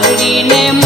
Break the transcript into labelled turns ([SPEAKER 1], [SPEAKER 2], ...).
[SPEAKER 1] ને